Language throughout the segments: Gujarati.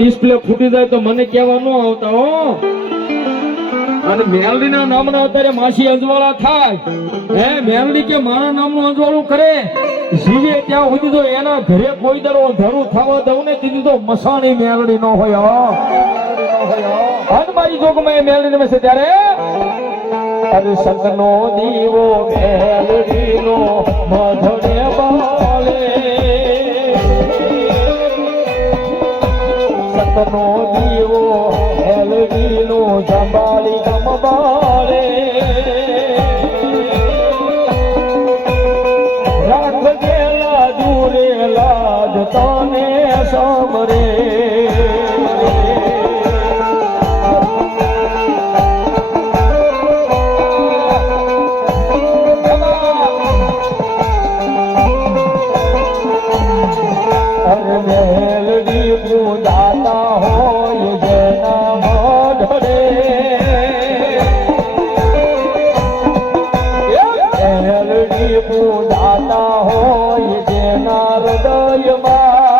ડિસ્પ્લે ફૂટી જાય તો મને કહેવા ન આવતા, હો. અને મેલડી ના નામના અત્યારે માસી અજવાળા થાય. હે, મેલડી કે મારા નામનું અજવાળું કરે? જીવે ત્યાં સુધી તો એના ઘરે કોઈ દરો ધરું થવા દઉં ને દીધું તો મસાણી મેલડી નો હોય અને મારી જોગમાં એ મેલડી ને ત્યારે, અરે સતનો દીવો મેલડીનો સતનો દીવો મેલડીનો જંબાળી રાખ ગેલા દૂરે લાજ તને સમરે પૂજાતા હોય જેના હૃદયમાં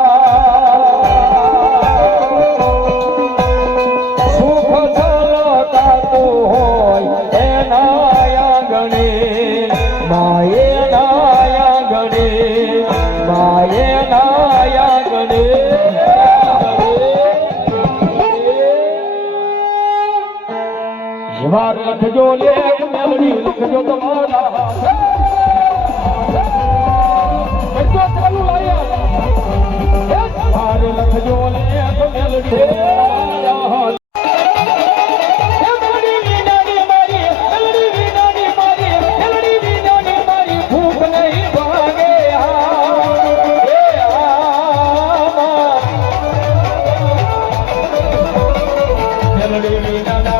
સુખ છલકાતું હોય એના આંગણે માયેના આંગણે માયેના આંગણે વાર લખજો લેખ મેલડી લખજો તમારા મેલડી